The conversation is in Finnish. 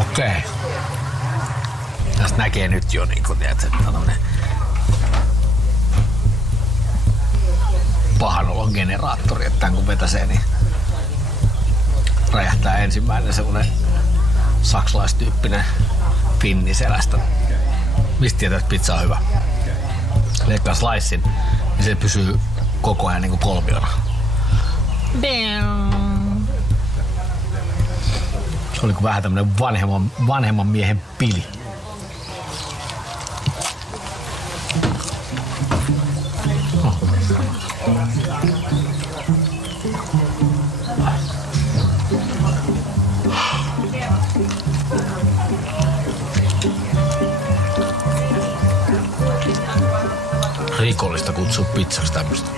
Okei. Tästä näkee nyt jo niinku tiedät, että tämmönen pahan olon generaattori, että tän kun vetäsee, niin räjähtää ensimmäinen semmonen saksalaistyyppinen finni selästä. Mistä tietää, että pizza on hyvä? Leikkaa slicein, niin se pysyy koko ajan niinku kolmiona. Se oli vähän tämmönen vanhemman miehen pili. Rikollista kutsua pizzaksi tämmöstä.